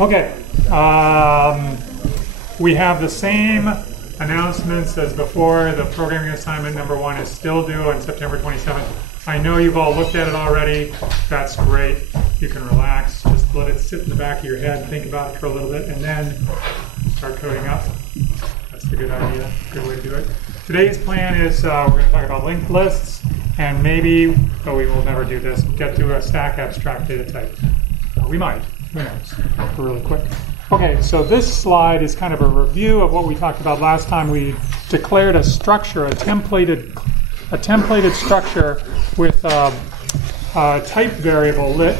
Okay, we have the same announcements as before. The programming assignment number 1 is still due on September 27th. I know you've all looked at it already. That's great. You can relax. Just let it sit in the back of your head and think about it for a little bit, and then start coding up. That's a good idea, good way to do it. Today's plan is we're going to talk about linked lists, and maybe, though we will never do this, get to a stack abstract data type. We might. Who knows? Really quick. Okay, so this slide is kind of a review of what we talked about last time. We declared a structure, a templated structure with a type variable lit.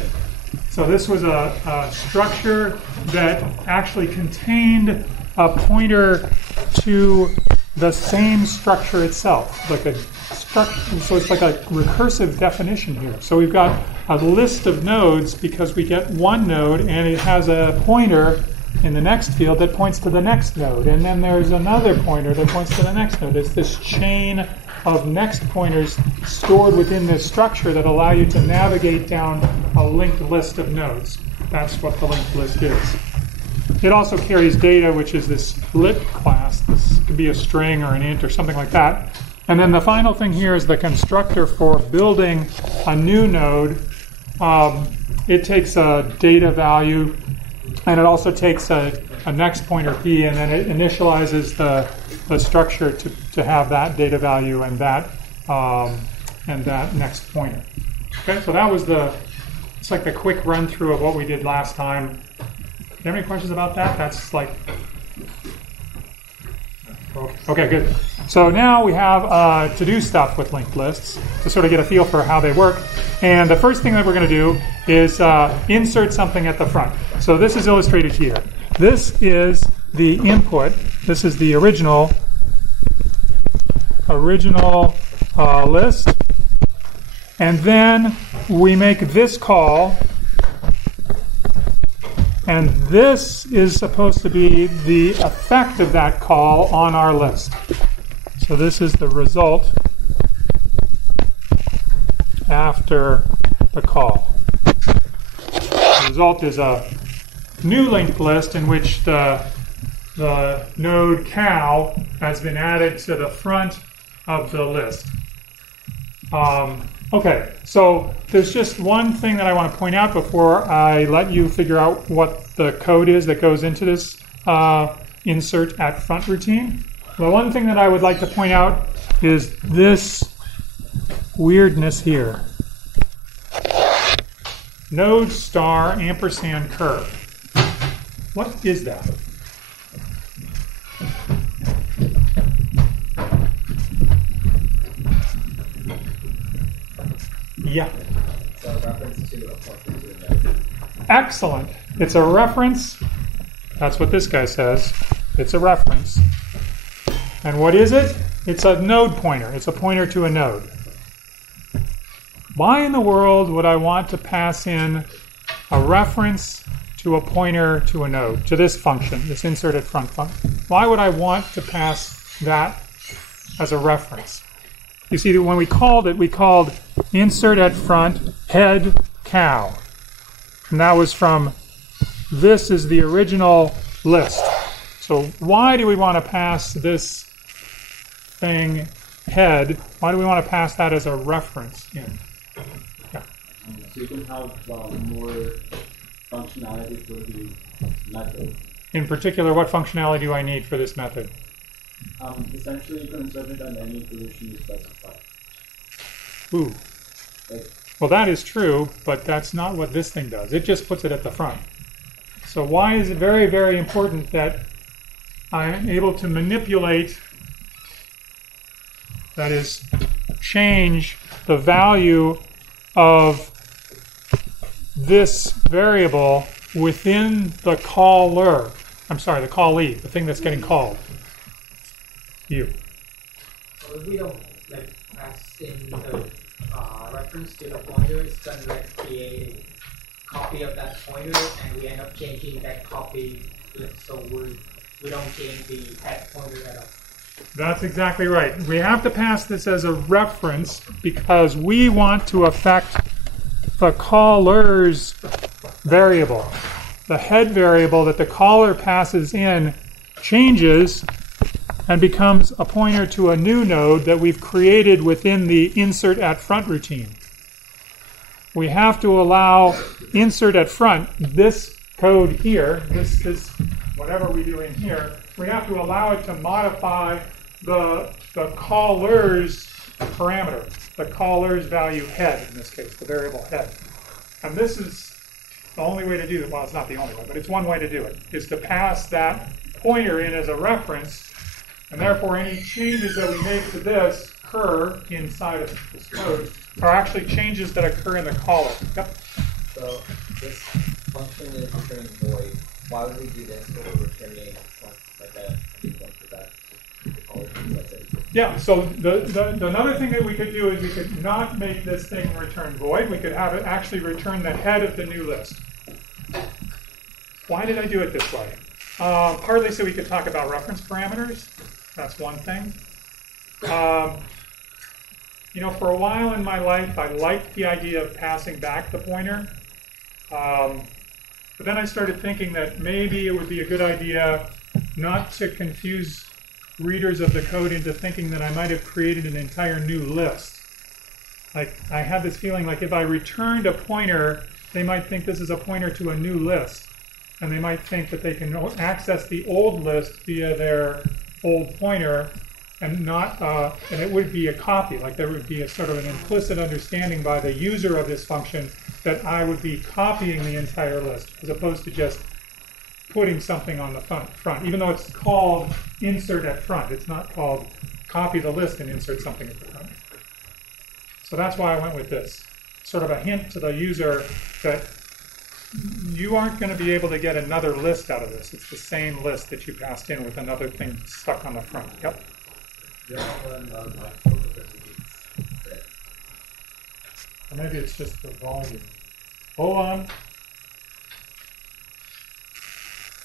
So this was a structure that actually contained a pointer to the same structure itself, like a structure. So it's like a recursive definition here. So we've got a list of nodes because we get one node and it has a pointer in the next field that points to the next node, and then there's another pointer that points to the next node. It's this chain of next pointers stored within this structure that allow you to navigate down a linked list of nodes. That's what the linked list is. It also carries data, which is this lit class. This could be a string or an int or something like that. And then the final thing here is the constructor for building a new node. It takes a data value, and it also takes a next pointer p, and then it initializes the structure to have that data value and that next pointer. Okay, so that was it's like the quick run through of what we did last time. Do you have any questions about that? That's like, okay, good. So now we have to do stuff with linked lists to sort of get a feel for how they work. And the first thing that we're going to do is insert something at the front. So this is illustrated here. This is the input. This is the original list. And then we make this call. And this is supposed to be the effect of that call on our list. So this is the result after the call. The result is a new linked list in which the node cow has been added to the front of the list. Okay, so there's just one thing that I want to point out before I let you figure out what the code is that goes into this insert at front routine. The one thing that I would like to point out is this weirdness here. Node star ampersand curve. What is that? Yeah. It's a reference to a pointer to a node. Excellent. It's a reference. That's what this guy says. It's a reference. And what is it? It's a node pointer. It's a pointer to a node. Why in the world would I want to pass in a reference to a pointer to a node, to this function, this insert at front function? Why would I want to pass that as a reference? You see, when we called it, we called insert at front head cow. And that was from, this is the original list. So why do we want to pass this thing head? Why do we want to pass that as a reference in? Yeah. So you can have more functionality for the method. In particular, what functionality do I need for this method? Essentially, you can insert it on any position you specify. Ooh. Well, that is true, but that's not what this thing does. It just puts it at the front. So why is it very, very important that I am able to manipulate, that is, change the value of this variable within the caller? I'm sorry, the callee, the thing that's getting called. You. So if we don't pass in the reference to the pointer, it's going to create a copy of that pointer, and we end up changing that copy. So we don't change the head pointer at all. That's exactly right. We have to pass this as a reference because we want to affect the caller's variable. the head variable that the caller passes in changes and becomes a pointer to a new node that we've created within the insert at front routine. We have to allow insert at front, this code here, this whatever we do in here, we have to allow it to modify the caller's parameter, the caller's value head in this case, the variable head. And this is the only way to do it. Well, it's not the only way, but it's one way to do it, is to pass that pointer in as a reference, and therefore any changes that we make to this occur inside of this code are actually changes that occur in the caller. Yep. So this function is returning void. Why would we do this when we're returning like a point for that? Yeah, so another thing that we could do is we could not make this thing return void. We could have it actually return the head of the new list. Why did I do it this way? Partly so we could talk about reference parameters. That's one thing. You know, for a while in my life, I liked the idea of passing back the pointer. But then I started thinking that maybe it would be a good idea not to confuse readers of the code into thinking that I might have created an entire new list. Like, I had this feeling like if I returned a pointer, they might think this is a pointer to a new list. And they might think that they can access the old list via their old pointer and not, and it would be a copy. Like there would be a sort of an implicit understanding by the user of this function that I would be copying the entire list as opposed to just putting something on the front, even though it's called insert at front. It's not called copy the list and insert something at the front. So that's why I went with this. Sort of a hint to the user that you aren't going to be able to get another list out of this. It's the same list that you passed in with another thing stuck on the front. Yep. Or maybe it's just the volume. Hold on.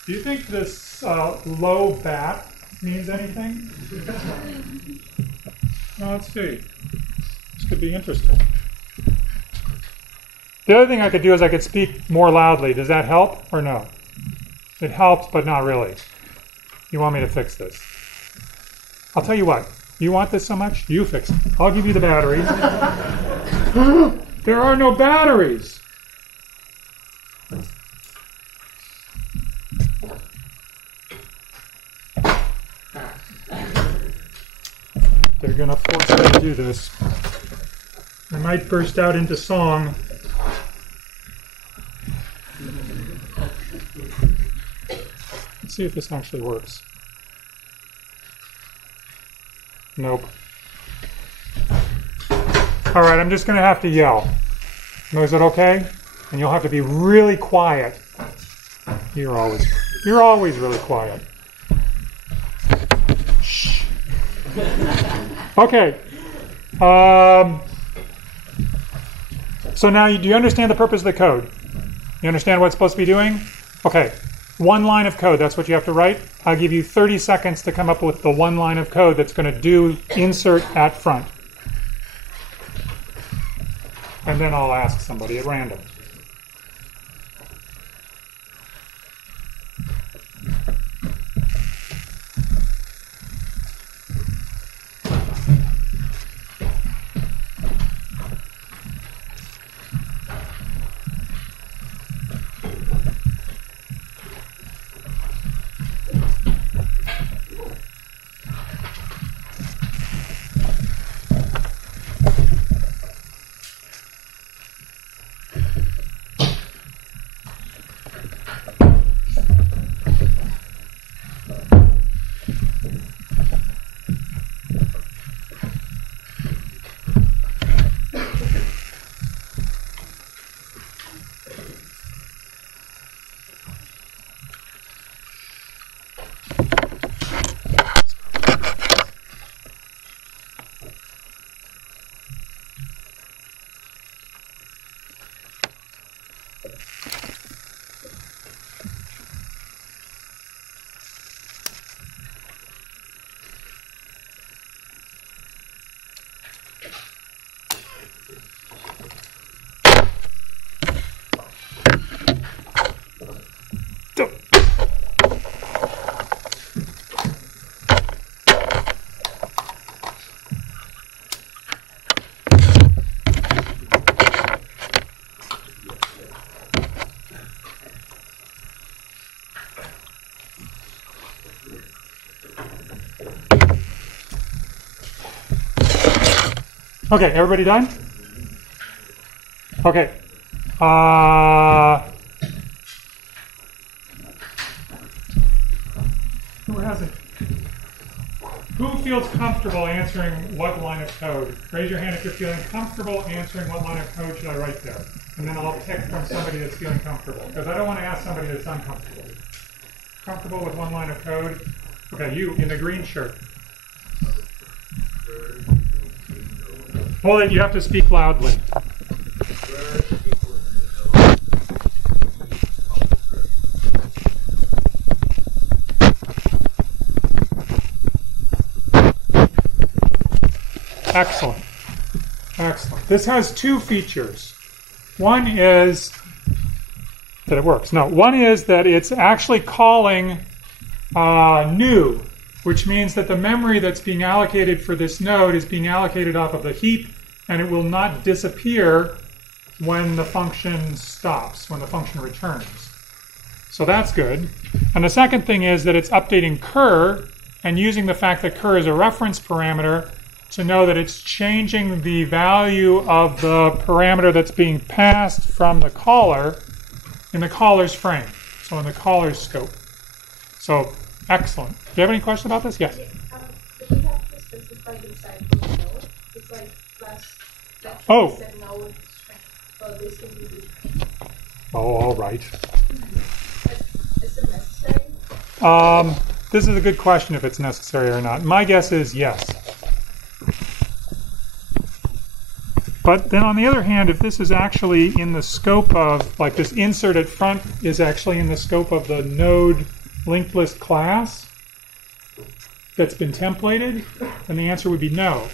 Do you think this low bat means anything? Well, let's see. This could be interesting. The other thing I could do is I could speak more loudly. Does that help or no? It helps, but not really. You want me to fix this? I'll tell you what. You want this so much? You fix it. I'll give you the batteries. There are no batteries. They're going to force me to do this. I might burst out into song. Let's see if this actually works. Nope. All right, I'm just going to have to yell. Is that okay? And you'll have to be really quiet. You're always really quiet. Shh. Okay. So now, do you understand the purpose of the code? You understand what it's supposed to be doing? Okay. One line of code, that's what you have to write. I'll give you 30 seconds to come up with the one line of code that's going to do insert at front. And then I'll ask somebody at random. Okay, everybody done? Okay. Who hasn't? Who feels comfortable answering what line of code? Raise your hand if you're feeling comfortable answering what line of code should I write there. And then I'll pick from somebody that's feeling comfortable. Because I don't want to ask somebody that's uncomfortable. Comfortable with one line of code? Okay, you in the green shirt. Hold it, you have to speak loudly. Excellent. Excellent. This has two features. One is that it works. No, one is that it's actually calling new, which means that the memory that's being allocated for this node is being allocated off of the heap, and it will not disappear when the function stops, when the function returns. So that's good. And the second thing is that it's updating cur and using the fact that cur is a reference parameter to know that it's changing the value of the parameter that's being passed from the caller in the caller's frame, so in the caller's scope. So, excellent. Do you have any questions about this? Yes? If we have to specify inside the node, it's like plus Oh. node string. So this can be the string. Oh, all right. Is it necessary? This is a good question if it's necessary or not. My guess is yes. But then on the other hand, if this is actually in the scope of, like this insert at front is actually in the scope of the node linked list class that's been templated, then the answer would be no.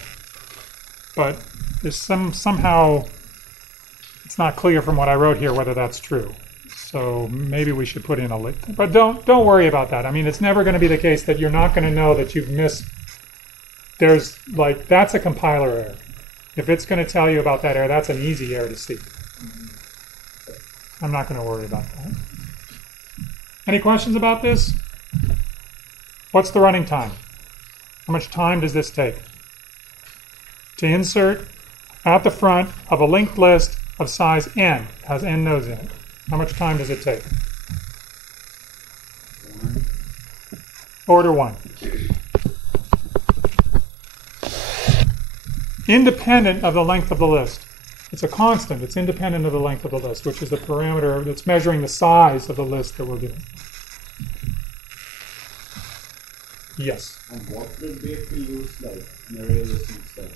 But there's somehow it's not clear from what I wrote here whether that's true. So maybe we should put in a link. But don't worry about that. I mean, it's never going to be the case that you're not going to know that you've missed. There's like, that's a compiler error. If it's going to tell you about that error, that's an easy error to see. I'm not going to worry about that. Any questions about this? What's the running time? How much time does this take? To insert at the front of a linked list of size n, has n nodes in it. How much time does it take? Order 1. Independent of the length of the list. It's a constant. It's independent of the length of the list, which is the parameter that's measuring the size of the list that we're given. Yes? And what would be if we use like an array list instead?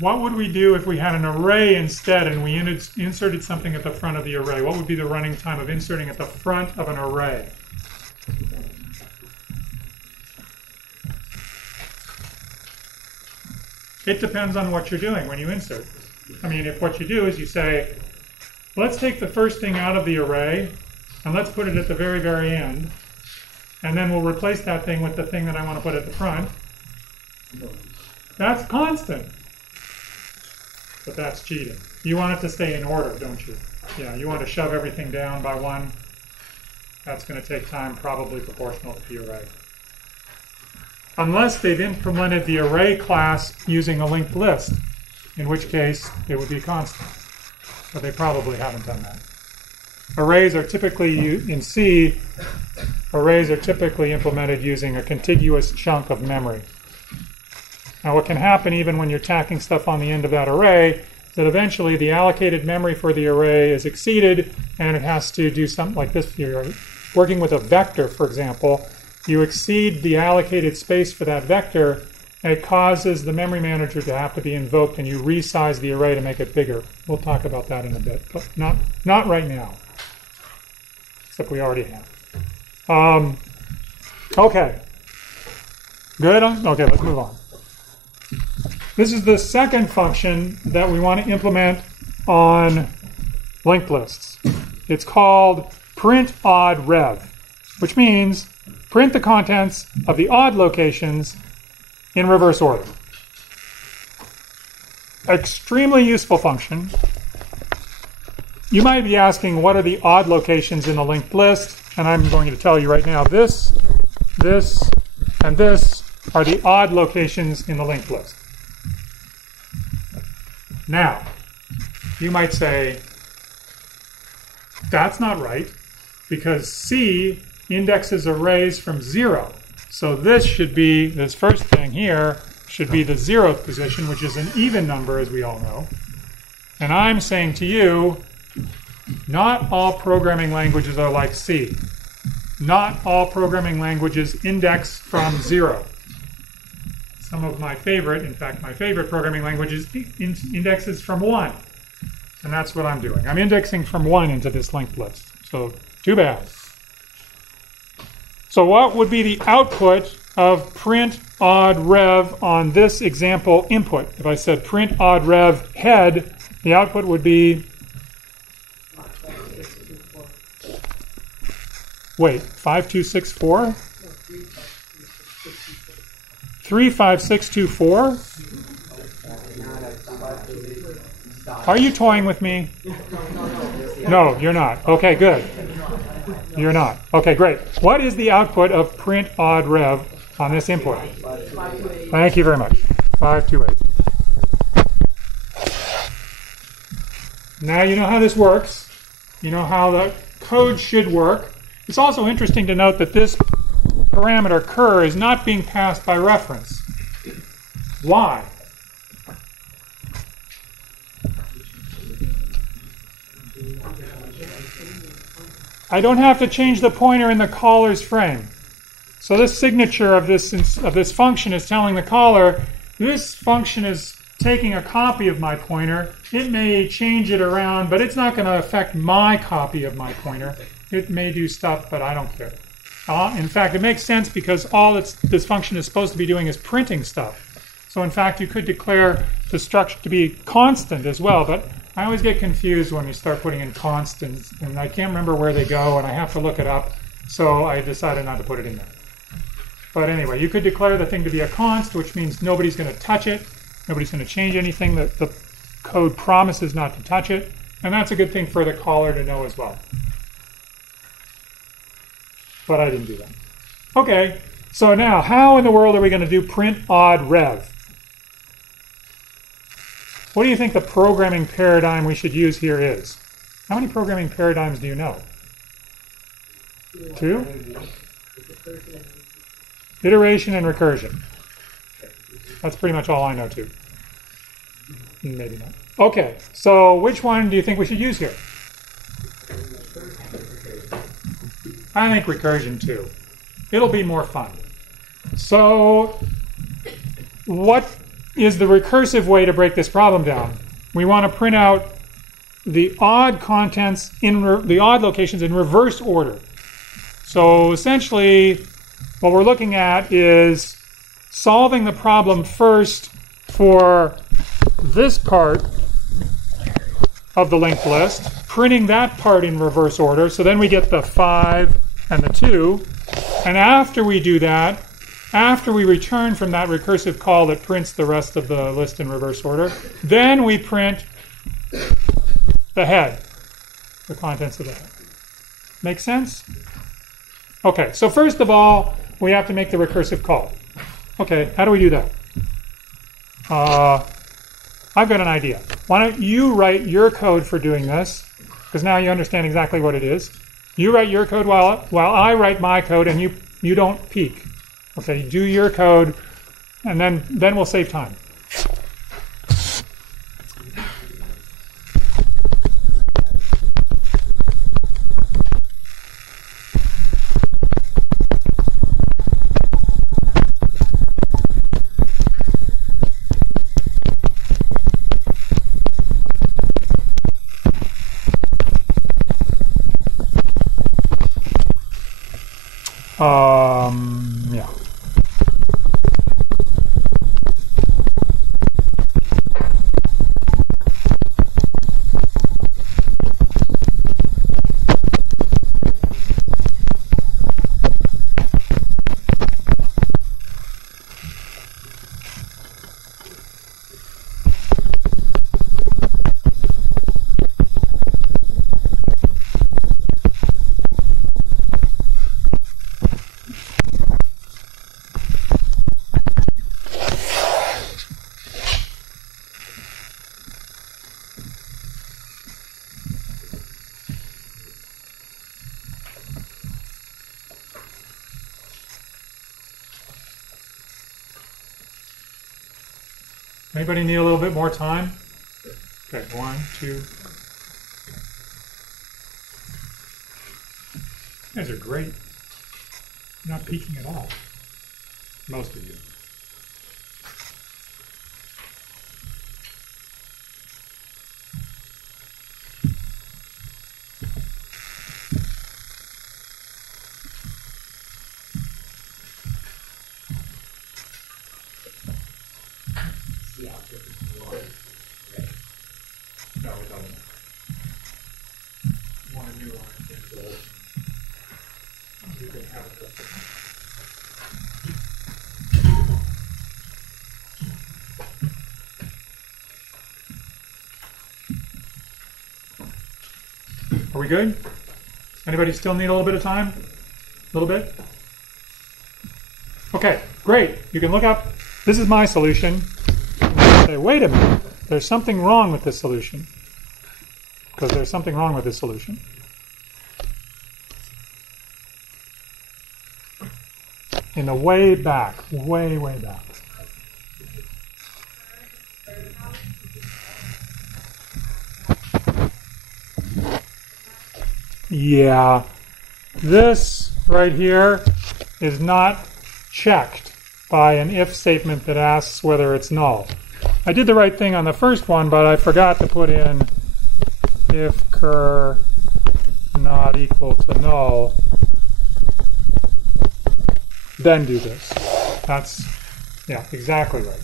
What would we do if we had an array instead and we inserted something at the front of the array? What would be the running time of inserting at the front of an array? It depends on what you're doing when you insert. I mean, if what you do is you say, let's take the first thing out of the array and let's put it at the very, very end, and then we'll replace that thing with the thing that I want to put at the front. That's constant. But that's cheating. You want it to stay in order, don't you? Yeah, you want to shove everything down by one. That's going to take time probably proportional to the array. Unless they've implemented the array class using a linked list, in which case it would be constant. But they probably haven't done that. Arrays are typically, in C, arrays are typically implemented using a contiguous chunk of memory. Now what can happen even when you're tacking stuff on the end of that array is that eventually the allocated memory for the array is exceeded and it has to do something like this. If you're working with a vector, for example, you exceed the allocated space for that vector and it causes the memory manager to have to be invoked and you resize the array to make it bigger. We'll talk about that in a bit, but not right now. Except we already have. Okay. Good? Okay, let's move on. This is the second function that we want to implement on linked lists. It's called print odd rev, which means print the contents of the odd locations in reverse order. Extremely useful function. You might be asking, what are the odd locations in the linked list? And I'm going to tell you right now, this, and this are the odd locations in the linked list. Now, you might say, that's not right, because C indexes arrays from 0. So this should be, this first thing here, should be the 0th position, which is an even number, as we all know. And I'm saying to you, not all programming languages are like C. Not all programming languages index from 0. Some of my favorite, in fact, my favorite programming language is indexes from 1. And that's what I'm doing. I'm indexing from 1 into this linked list. So, too bad. So what would be the output of print odd rev on this example input? If I said print odd rev head, the output would be, wait, 5264? 35624? Are you toying with me? No, you're not. Okay, good. You're not. Okay, great. What is the output of print odd rev on this input? Thank you very much. 528. Now you know how this works. You know how the code should work. It's also interesting to note that this parameter cur is not being passed by reference. Why? I don't have to change the pointer in the caller's frame. So this signature of this function is telling the caller, this function is taking a copy of my pointer. It may change it around, but it's not going to affect my copy of my pointer. It may do stuff, but I don't care. In fact, it makes sense because all this function is supposed to be doing is printing stuff. So in fact, you could declare the structure to be constant as well, but I always get confused when you start putting in constants, and I can't remember where they go, and I have to look it up, so I decided not to put it in there. But anyway, you could declare the thing to be a const, which means nobody's going to touch it, nobody's going to change anything, that the code promises not to touch it, and that's a good thing for the caller to know as well. But I didn't do that. Okay, so now, how in the world are we going to do print odd rev? What do you think the programming paradigm we should use here is? How many programming paradigms do you know? 2? Iteration and recursion. That's pretty much all I know too. Maybe not. Okay, so which one do you think we should use here? I think recursion too. It'll be more fun. So, what is the recursive way to break this problem down? We want to print out the odd contents in the odd locations in reverse order. So essentially, what we're looking at is solving the problem first for this part of the linked list, printing that part in reverse order, so then we get the 5 and the 2, and after we do that, after we return from that recursive call that prints the rest of the list in reverse order, then we print the head, the contents of the head. Make sense? Okay, so first of all, we have to make the recursive call. Okay, how do we do that? I've got an idea. Why don't you write your code for doing this, because now you understand exactly what it is. You write your code while I write my code, and you don't peek. Okay, do your code, and then we'll save time. Yeah. Anybody need a little bit more time? Okay, 1, 2. You guys are great. You're not peeking at all. Most of you. No, we don't. Want a new one? You can have it. Are we good? Anybody still need a little bit of time? A little bit? Okay, great. You can look up, this is my solution. And say, wait a minute, there's something wrong with this solution. Because there's something wrong with this solution. In the way back, way back. Yeah, this right here is not checked by an if statement that asks whether it's null. I did the right thing on the first one, but I forgot to put in if cur not equal to null, then do this. That's, yeah, exactly right.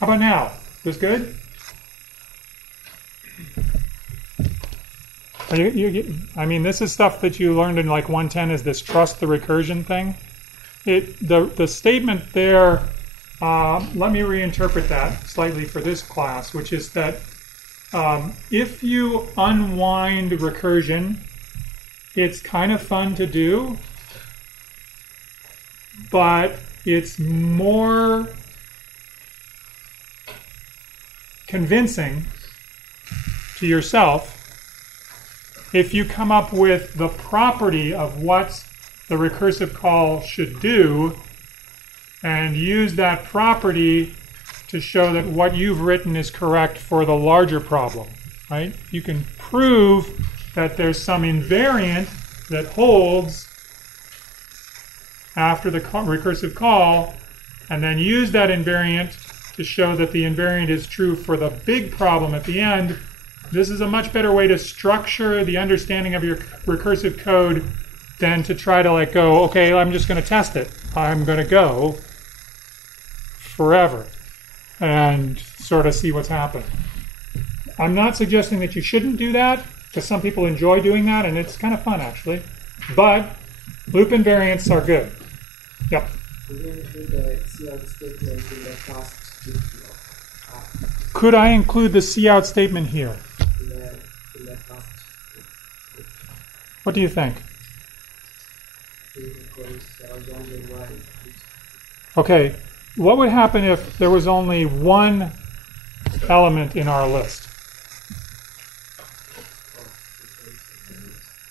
How about now? Was good? I mean, this is stuff that you learned in like 110 is this trust the recursion thing. The statement there, let me reinterpret that slightly for this class, which is that if you unwind recursion, it's kind of fun to do, but it's more convincing to yourself if you come up with the property of what the recursive call should do and use that property to show that what you've written is correct for the larger problem, right? You can prove that there's some invariant that holds after the recursive call, and then use that invariant to show that the invariant is true for the big problem at the end. This is a much better way to structure the understanding of your recursive code than to try to like go, okay, I'm just going to test it. I'm going to go forever and sort of see what's happened. I'm not suggesting that you shouldn't do that, because some people enjoy doing that, and it's kind of fun, actually. But loop invariants are good. Yep. Could I include the cout statement here? What do you think? Okay, what would happen if there was only one element in our list?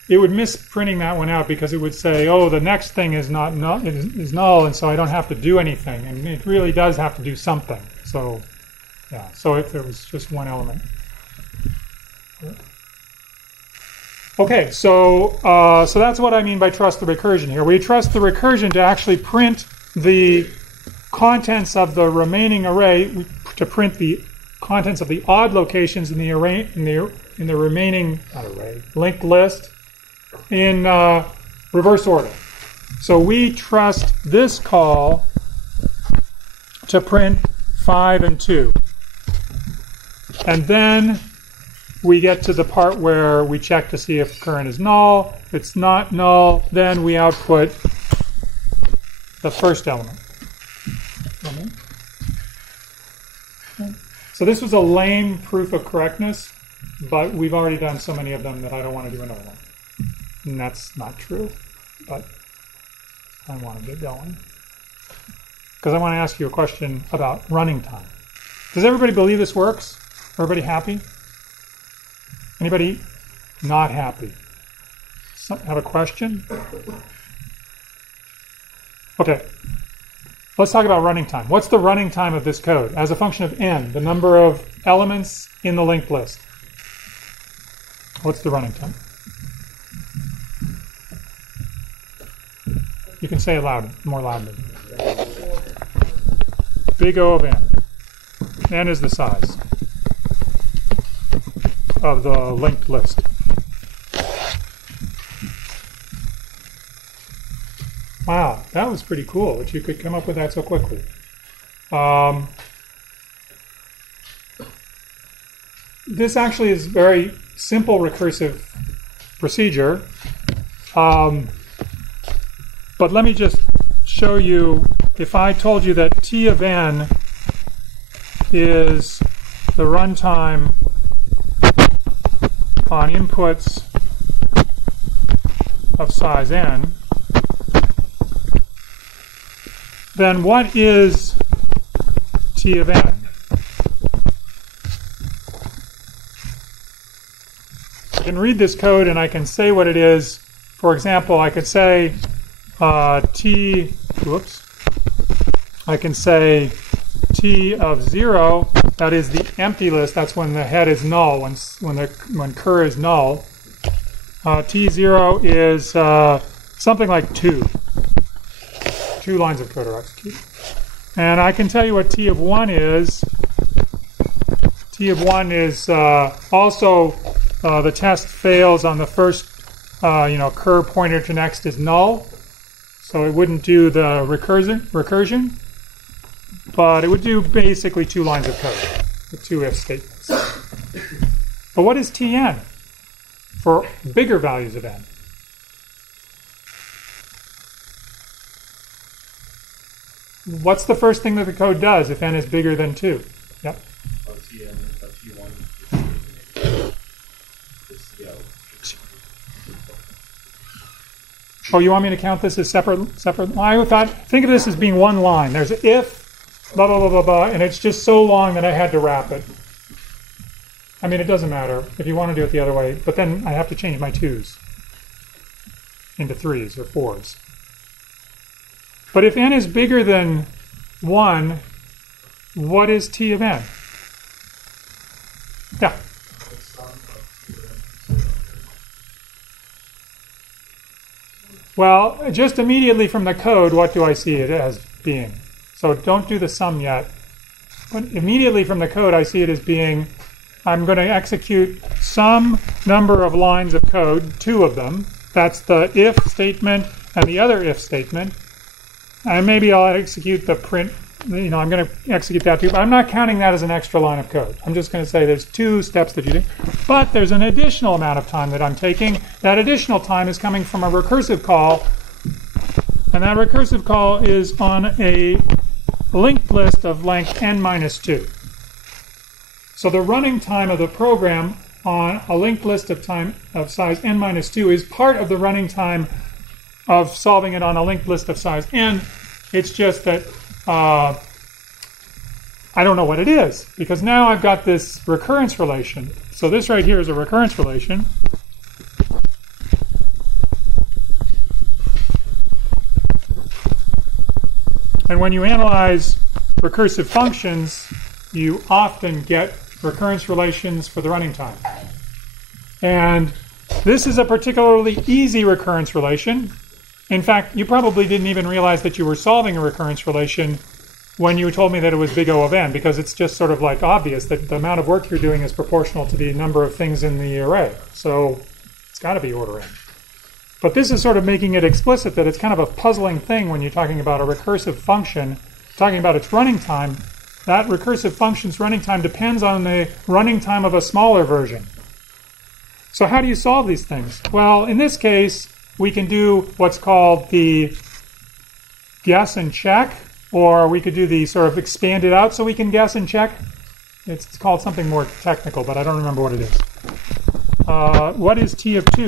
It would miss printing that one out because it would say, oh, the next thing is not null, is null, and so I don't have to do anything. And it really does have to do something. So, yeah, so if there was just one element. Okay, so that's what I mean by trust the recursion here. We trust the recursion to actually print the contents of the remaining array, to print the contents of the odd locations in the array in the remaining linked list in reverse order. So we trust this call to print 5 and 2. And then we get to the part where we check to see if current is null. If it's not null, then we output the first element. So this was a lame proof of correctness, but we've already done so many of them that I don't want to do another one. And that's not true, but I want to get going. Because I want to ask you a question about running time. Does everybody believe this works? Everybody happy? Anybody not happy? Have a question? Okay. let's talk about running time. What's the running time of this code as a function of n, the number of elements in the linked list? What's the running time? You can say it loud, more loudly. Big O of n. N is the size of the linked list. Wow, that was pretty cool that you could come up with that so quickly. This actually is very simple recursive procedure. But let me just show you, if I told you that T of n is the runtime on inputs of size n, then what is T of n? I can read this code and I can say what it is. For example, I could say I can say T of 0, that is the empty list, that's when the head is null, when cur is null. T0 is something like 2. 2 lines of code are executed. And I can tell you what T of 1 is. T of 1 is also the test fails on the first, cur pointer to next is null. So it wouldn't do the recursion, but it would do basically 2 lines of code with 2 if statements. But what is Tn for bigger values of n? What's the first thing that the code does if n is bigger than 2? Yep. Oh, you want me to count this as separate? I think of this as being one line. There's if, blah, blah, blah, blah, blah, and it's just so long that I had to wrap it. I mean, it doesn't matter if you want to do it the other way, but then I have to change my 2's into 3's or 4's. But if n is bigger than 1, what is T of n? Yeah. Well, just immediately from the code, what do I see it as being? So don't do the sum yet. But immediately from the code, I see it as being, I'm going to execute some number of lines of code, 2 of them. That's the if statement and the other if statement. And maybe I'll execute the print, I'm going to execute that too, but I'm not counting that as an extra line of code. I'm just going to say there's 2 steps that you do. But there's an additional amount of time that I'm taking. That additional time is coming from a recursive call. And that recursive call is on a linked list of length n minus 2. So the running time of the program on a linked list of size n minus 2 is part of the running time of solving it on a linked list of size n. It's just that I don't know what it is, because now I've got this recurrence relation. So this right here is a recurrence relation. And when you analyze recursive functions, you often get recurrence relations for the running time. And this is a particularly easy recurrence relation. In fact, you probably didn't even realize that you were solving a recurrence relation when you told me that it was big O of n, because it's just sort of like obvious that the amount of work you're doing is proportional to the number of things in the array. So it's got to be order n. But this is sort of making it explicit that it's kind of a puzzling thing when you're talking about a recursive function, talking about its running time. That recursive function's running time depends on the running time of a smaller version. So how do you solve these things? Well, in this case, we can do what's called the guess and check, or we could do the sort of expand it out so we can guess and check. It's called something more technical, but I don't remember what it is. What is T of 2?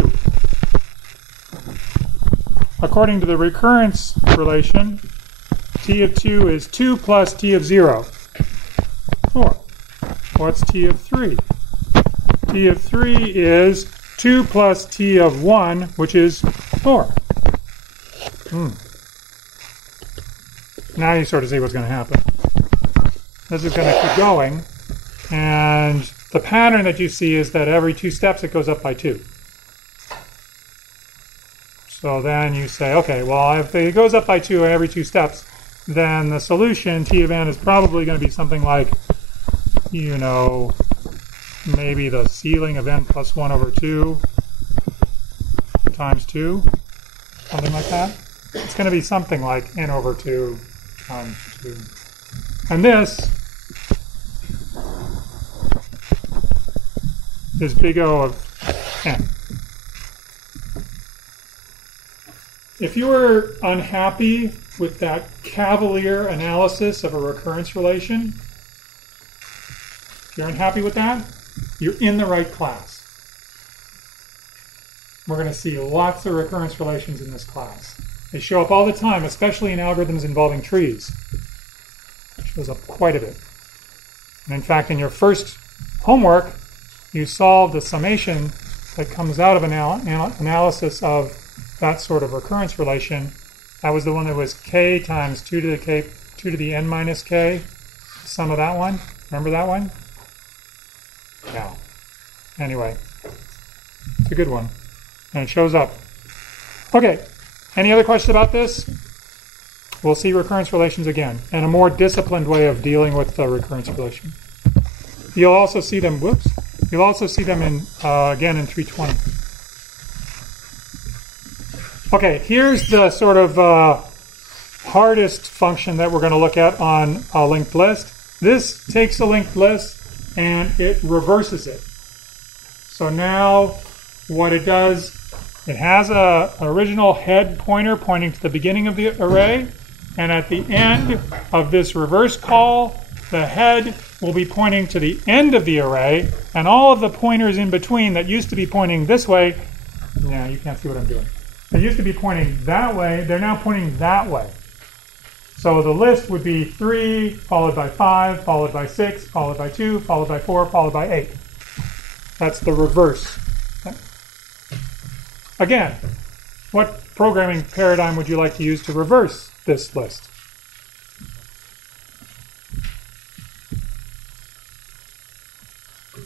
According to the recurrence relation, T of 2 is 2 plus T of 0. 4. What's T of 3? T of 3 is 2 plus T of 1, which is 4. now you sort of see what's going to happen. This is going to keep going, and the pattern that you see is that every 2 steps it goes up by 2. So then you say, okay, well, if it goes up by 2 every 2 steps, then the solution, t of n, is probably going to be something like, you know, maybe the ceiling of n plus 1 over 2 times 2, something like that. It's going to be something like n over 2 times 2. And this is big O of n. If you were unhappy with that cavalier analysis of a recurrence relation, if you're unhappy with that, you're in the right class. We're going to see lots of recurrence relations in this class. They show up all the time, especially in algorithms involving trees. It shows up quite a bit. And in fact, in your first homework, you solved a summation that comes out of analysis of that sort of recurrence relation. That was the one that was k times 2 to the n minus k. The sum of that one. Remember that one? Yeah. Anyway, it's a good one. And it shows up. Okay, any other questions about this? We'll see recurrence relations again, and a more disciplined way of dealing with the recurrence relation. You'll also see them, you'll also see them in, again in 320. Okay, here's the sort of hardest function that we're going to look at on a linked list. This takes a linked list and it reverses it. So now what it does, it has an original head pointer pointing to the beginning of the array, and at the end of this reverse call, the head will be pointing to the end of the array, and all of the pointers in between that used to be pointing this way, yeah, you can't see what I'm doing. They used to be pointing that way, they're now pointing that way. So the list would be 3, followed by 5, followed by 6, followed by 2, followed by 4, followed by 8. That's the reverse. Again, what programming paradigm would you like to use to reverse this list?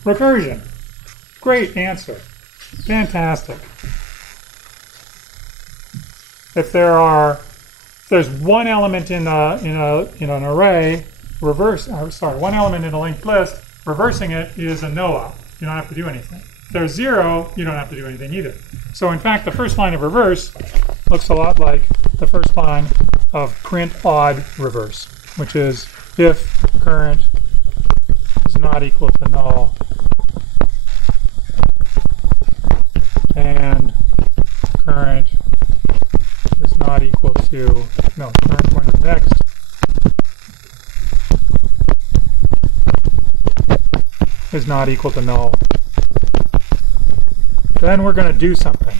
Recursion. Great answer. Fantastic. If there's one element in an array, one element in a linked list, reversing it is a no-op. You don't have to do anything. If there's 0, you don't have to do anything either. So in fact, the first line of reverse looks a lot like the first line of print odd reverse, which is if current is not equal to null and current is not equal to, no, current pointer next is not equal to null, then we're going to do something.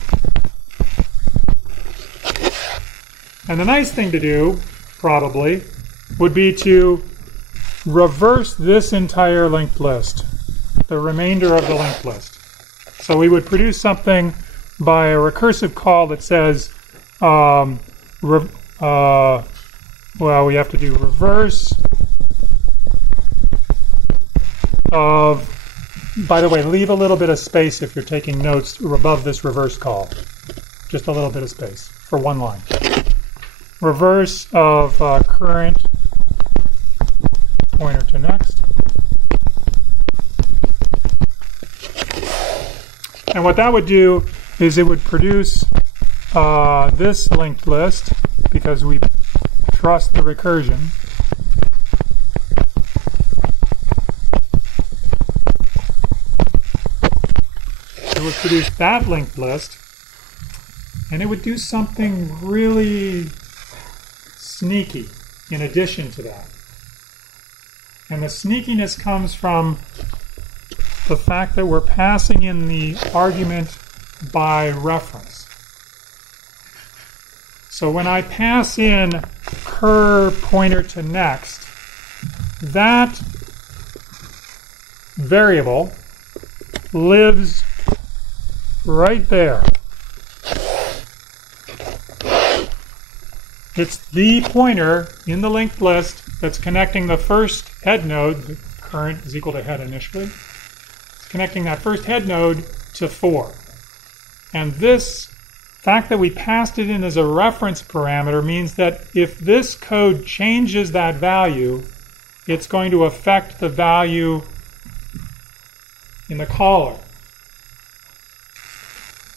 And the nice thing to do, probably, would be to reverse this entire linked list, the remainder of the linked list. So we would produce something by a recursive call that says, well, we have to do reverse of, by the way, leave a little bit of space if you're taking notes above this reverse call. Just a little bit of space for one line. Reverse of current pointer to next. And what that would do is it would produce this linked list, because we trust the recursion. It would produce that linked list, and it would do something really sneaky in addition to that. And the sneakiness comes from the fact that we're passing in the argument by reference. So when I pass in cur pointer to next, that variable lives right there. It's the pointer in the linked list that's connecting the first head node, the current is equal to head initially. It's connecting that first head node to 4. And this fact that we passed it in as a reference parameter means that if this code changes that value, it's going to affect the value in the caller.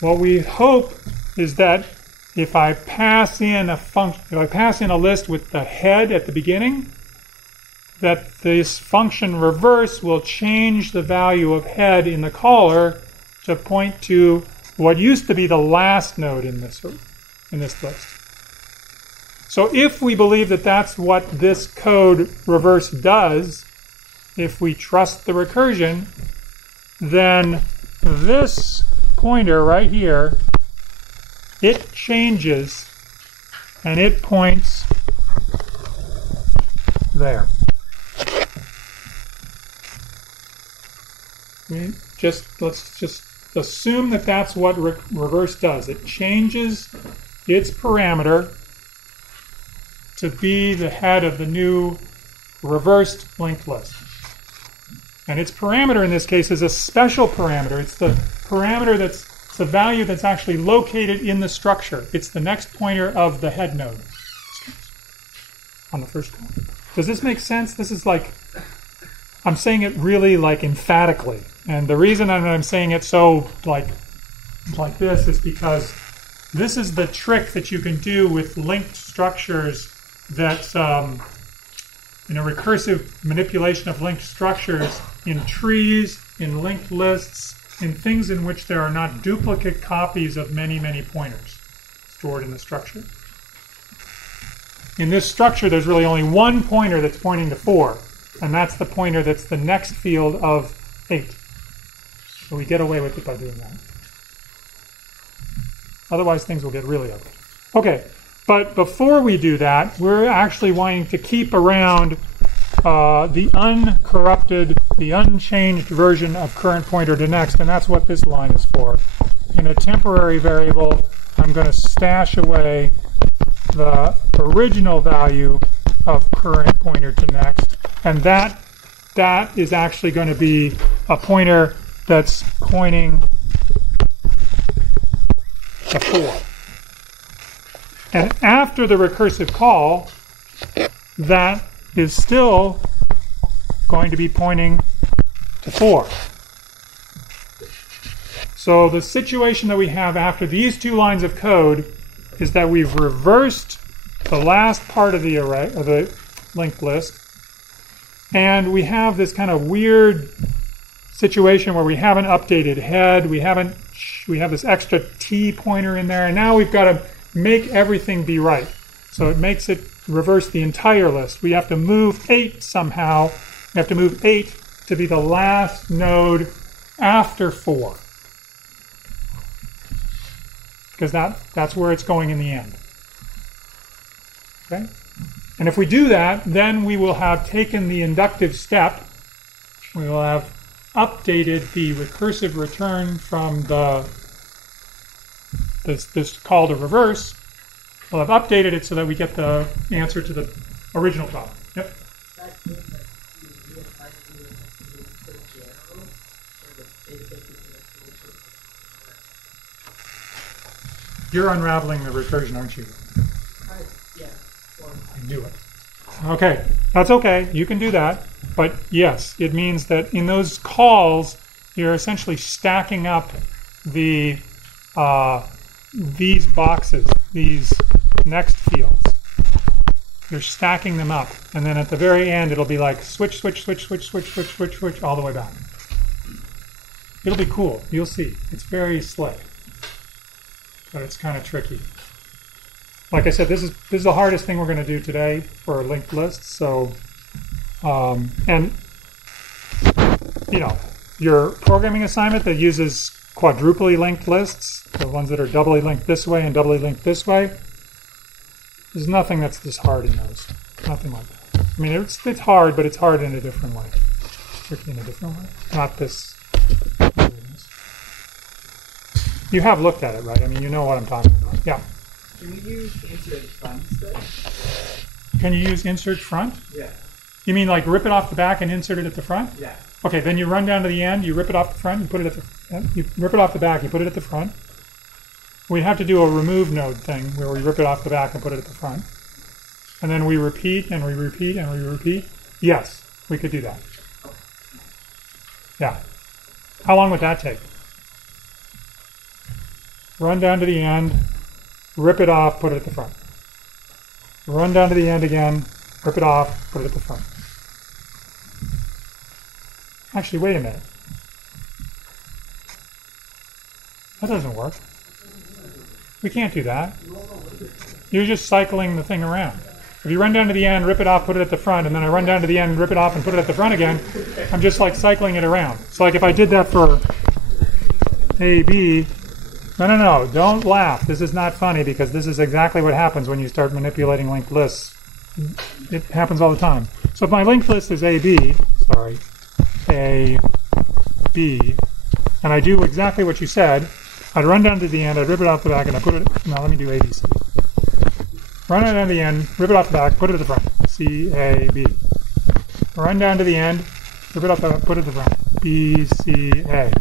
What we hope is that if I pass in a list with the head at the beginning, that this function reverse will change the value of head in the caller to point to what used to be the last node in this list. So if we believe that that's what this code reverse does, if we trust the recursion, then this pointer right here, it changes and it points there. Let's just assume that that's what reverse does. It changes its parameter to be the head of the new reversed linked list. And its parameter in this case is a special parameter. It's the parameter that's the value that's actually located in the structure. It's the next pointer of the head node on the first column. Does this make sense? This is like, I'm saying it really like emphatically. And the reason I'm saying it so like this is because this is the trick that you can do with linked structures that in a recursive manipulation of linked structures in trees, in linked lists, in things in which there are not duplicate copies of many, many pointers stored in the structure. In this structure, there's really only one pointer that's pointing to 4, and that's the pointer that's the next field of 8. So we get away with it by doing that. Otherwise, things will get really ugly. Okay, but before we do that, we're actually wanting to keep around the uncorrupted, the unchanged version of current pointer to next, and that's what this line is for. In a temporary variable, I'm going to stash away the original value of current pointer to next, and that is actually going to be a pointer that's pointing to 4. And after the recursive call, that is still going to be pointing to 4. So the situation that we have after these two lines of code is that we've reversed the last part of the array, of the linked list, and we have this kind of weird situation where we haven't updated head, we have this extra T pointer in there, and now we've got to make everything be right. So it makes it reverse the entire list. We have to move 8 somehow. We have to move 8 to be the last node after 4. Because that's where it's going in the end. Okay? And if we do that, then we will have taken the inductive step. We will have updated the recursive return from this call to reverse. We'll have updated it so that we get the answer to the original problem. Yep. You're unraveling the recursion, aren't you? Yeah. I knew it. Okay, that's okay. You can do that. But yes, it means that in those calls, you're essentially stacking up the these boxes, these next fields. You're stacking them up, and then at the very end, it'll be like switch, switch, switch, switch, switch, switch, switch, switch, all the way back. It'll be cool. You'll see. It's very slick, but it's kind of tricky. Like I said, this is the hardest thing we're going to do today for linked lists. So, and you know, your programming assignment that uses quadruply linked lists, the ones that are doubly linked this way and doubly linked this way, there's nothing that's this hard in those. Nothing like that. I mean, it's hard, but it's hard in a different way. Tricky in a different way. Not this. You have looked at it, right? I mean, you know what I'm talking about. Yeah. Can we use insert front instead? Can you use insert front? Yeah. You mean like rip it off the back and insert it at the front? Yeah. Okay, then you run down to the end, you rip it off the front, you put it at the you rip it off the back, you put it at the front. We have to do a remove node thing where we rip it off the back and put it at the front. And then we repeat and we repeat and we repeat. Yes, we could do that. Yeah. How long would that take? Run down to the end, rip it off, put it at the front. Run down to the end again, rip it off, put it at the front. Actually, wait a minute. That doesn't work. We can't do that. You're just cycling the thing around. If you run down to the end, rip it off, put it at the front, and then I run down to the end, rip it off, and put it at the front again, I'm just like cycling it around. So like if I did that for A, B, no, don't laugh. This is not funny because this is exactly what happens when you start manipulating linked lists. It happens all the time. So if my linked list is A, B, and I do exactly what you said, I'd run down to the end, I'd rip it off the back, and I put it, now let me do A, B, C. Run it down to the end, rip it off the back, put it at the front, C, A, B. Run down to the end, rip it off the back, put it at the front, B, C, A.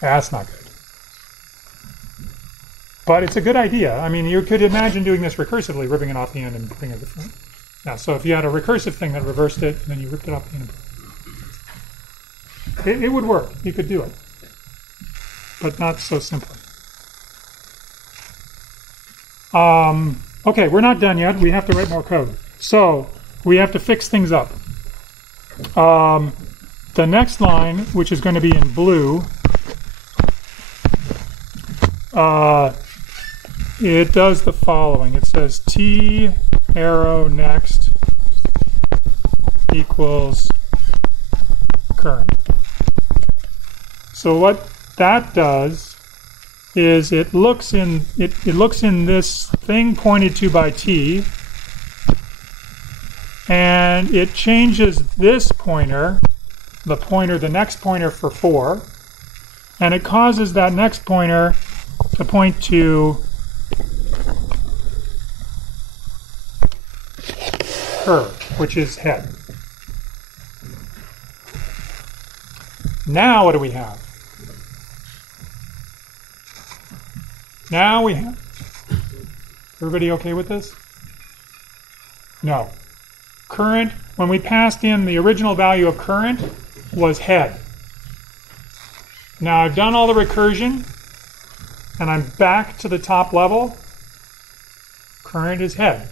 That's not good. But it's a good idea. I mean, you could imagine doing this recursively, ripping it off the end and putting it at the front. Yeah, so if you had a recursive thing that reversed it, and then you ripped it off the end. It would work. You could do it. But not so simply. Okay, we're not done yet. We have to write more code. So we have to fix things up. The next line, which is going to be in blue, it does the following. It says T arrow next equals current. So what that does is it looks in this thing pointed to by T, and it changes this pointer, the next pointer for 4, and it causes that next pointer to point to her, which is head. Now what do we have? Now we have... Everybody okay with this? No. Current, when we passed in the original value of current, was head. Now I've done all the recursion, and I'm back to the top level. Current is head.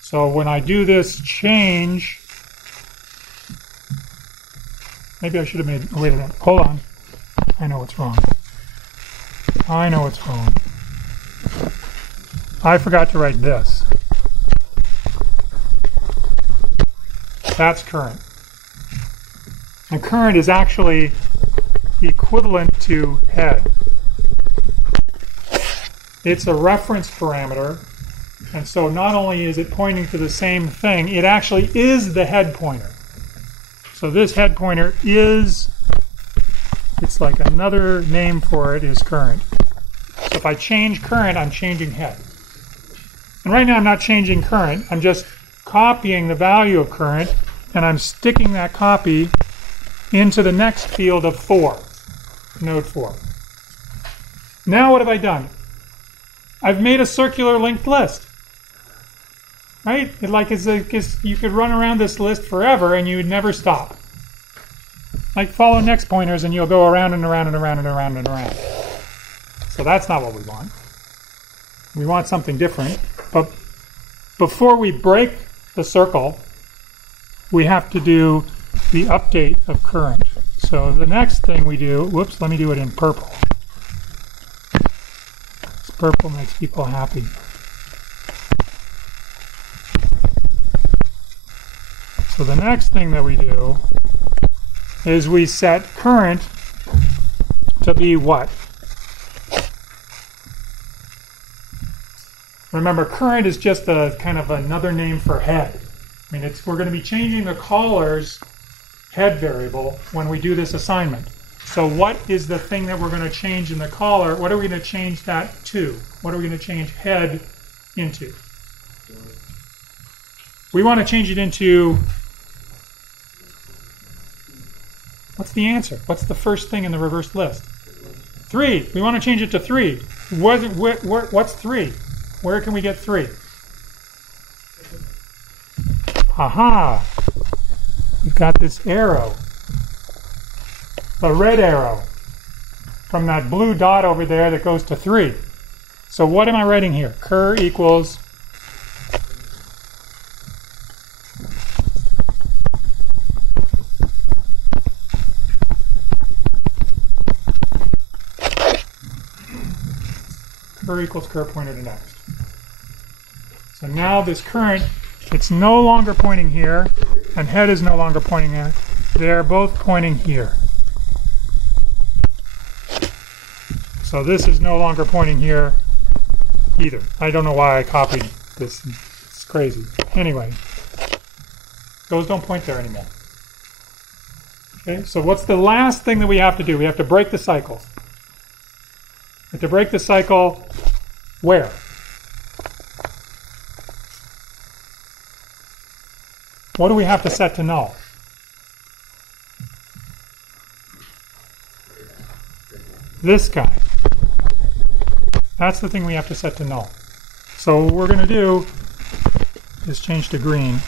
So when I do this change, maybe I should have made, wait a minute, hold on. I know what's wrong. I know what's wrong. I forgot to write this. That's current. And current is actually equivalent to head. It's a reference parameter, and so not only is it pointing to the same thing, it actually is the head pointer. So this head pointer is, it's like another name for it is current. So if I change current, I'm changing head. And right now I'm not changing current, I'm just copying the value of current, and I'm sticking that copy into the next field of 4, node 4. Now what have I done? I've made a circular linked list. Right? You could run around this list forever and you would never stop. Like follow next pointers and you'll go around and around and around and around and around. So that's not what we want. We want something different. But before we break the circle, we have to do the update of current. So the next thing we do, whoops, let me do it in purple. Purple makes people happy. So the next thing that we do is we set current to be what? Remember, current is just a kind of another name for head. I mean, we're going to be changing the callers head variable when we do this assignment. So what is the thing that we're going to change in the caller? What are we going to change that to? What are we going to change head into? We want to change it into, what's the answer? What's the first thing in the reversed list? 3. We want to change it to 3. What's 3? Where can we get 3? Aha! We've got this arrow. The red arrow from that blue dot over there that goes to 3. So what am I writing here? Cur equals cur pointer to next. So now this current, it's no longer pointing here, and head is no longer pointing there. They're both pointing here. So this is no longer pointing here either. I don't know why I copied this. It's crazy. Anyway, those don't point there anymore. Okay, so what's the last thing that we have to do? We have to break the cycle. We have to break the cycle where? What do we have to set to null? This guy. That's the thing we have to set to null. So what we're going to do is change to green.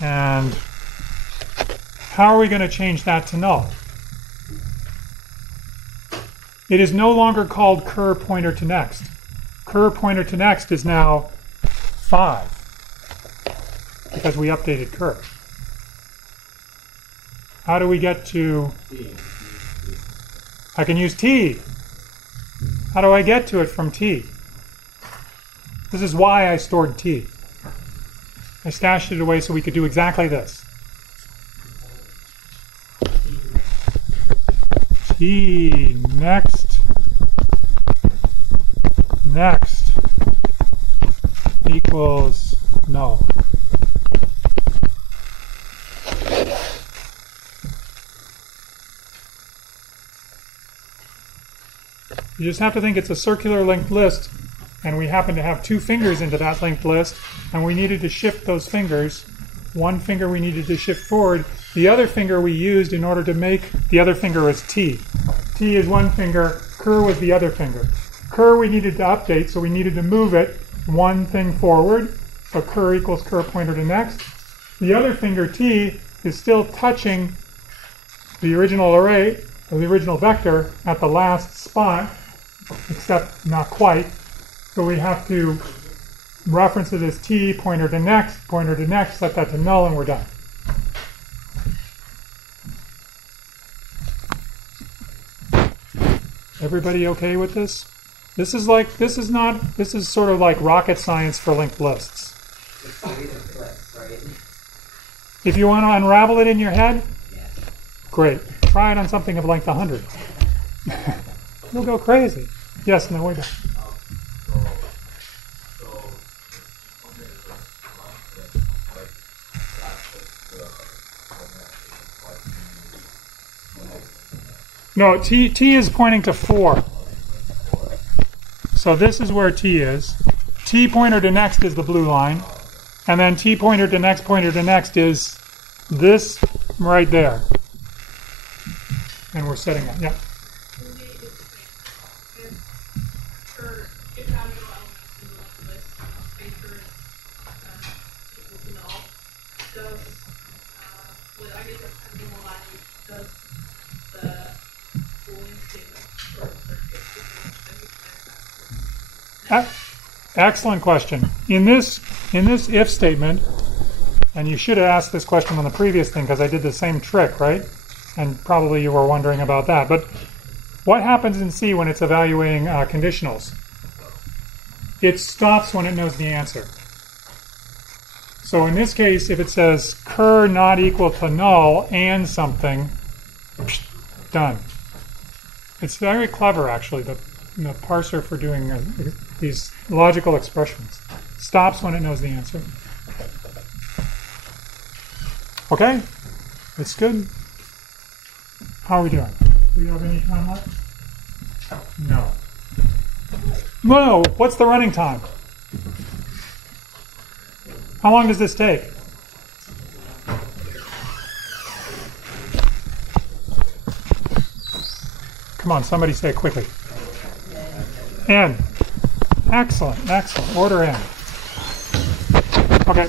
And how are we going to change that to null? It is no longer called cur pointer to next. Cur pointer to next is now 5 because we updated cur. How do we get to... I can use t. How do I get to it from t? This is why I stored t. I stashed it away so we could do exactly this. T next equals null. You just have to think it's a circular linked list, and we happen to have 2 fingers into that linked list, and we needed to shift those fingers. One finger we needed to shift forward. The other finger we used in order to make the other finger is T. T is one finger, cur was the other finger. Cur we needed to update, so we needed to move it one thing forward. So cur equals cur pointer to next. The other finger, T, is still touching the original array, or the original vector, at the last spot, except not quite. So we have to reference it as T, pointer to next, set that to null, and we're done. Everybody okay with this? This is sort of like rocket science for linked lists. If you want to unravel it in your head, great. Try it on something of length 100. You'll go crazy. Yes, no, wait. No, T is pointing to 4. So this is where T is. T pointer to next is the blue line. And then T pointer to next is this right there. And we're setting that, yeah. Excellent question. In this if statement, and you should have asked this question on the previous thing because I did the same trick, right? And probably you were wondering about that. But what happens in C when it's evaluating conditionals? It stops when it knows the answer. So in this case, if it says cur not equal to null and something, done. It's very clever, actually, the parser for doing these logical expressions. Stops when it knows the answer. Okay? It's good. How are we doing? Do we have any time left? No. No! What's the running time? How long does this take? Come on, somebody say it quickly. N. Excellent, excellent. Order N. Okay.